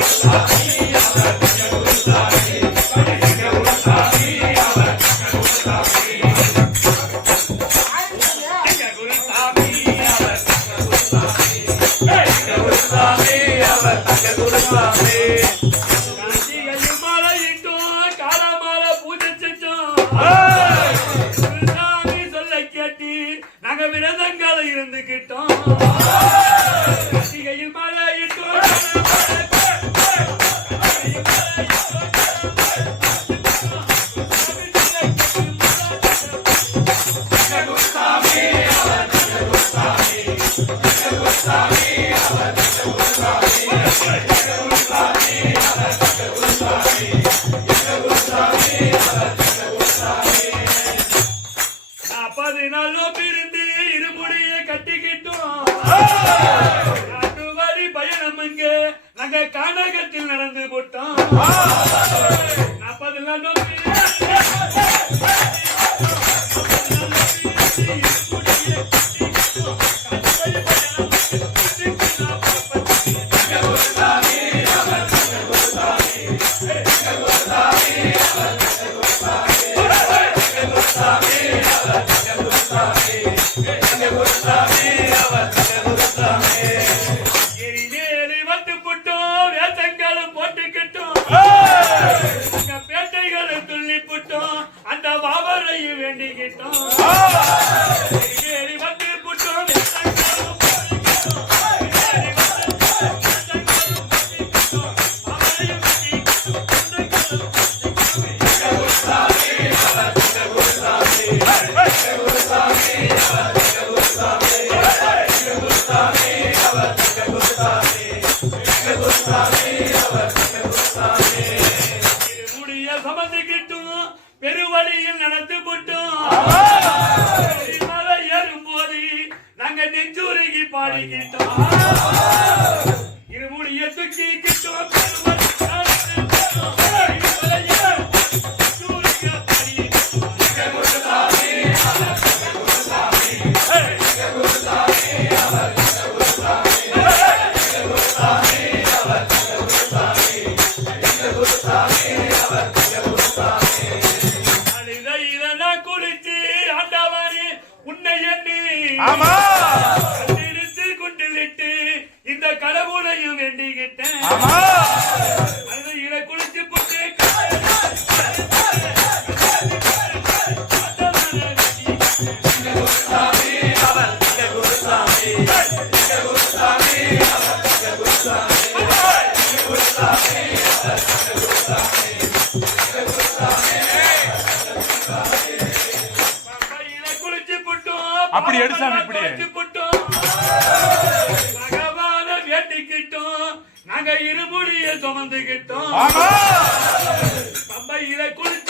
Thank you. பயணம் இங்க நாங்க கானகத்தில் நடந்து போட்டோம். நாற்பது முடிய சமந்துக்கிட்டும் பெருவழியில் நடந்து விட்டோம் மலை ஏறும் போது நாங்க நெஞ்சூருகி பாடிக்கிட்டோம். இருமுடிய தூக்கிக்கிட்டோம் பெருவழி குளிச்சு ஆண்டவனே உன்னை எண்ணி ஆமா. கண்டிருத்து குண்டிலிட்டு இந்த கடவுளையும் வேண்டிக்கிட்டேன். ஆமா. இப்படி எடுசாமி இப்படி. பகவான வேண்டிக்கிட்டோம் நாங்க இருமுடியை சுமந்துக்கிட்டோம் சபையில குளிச்சு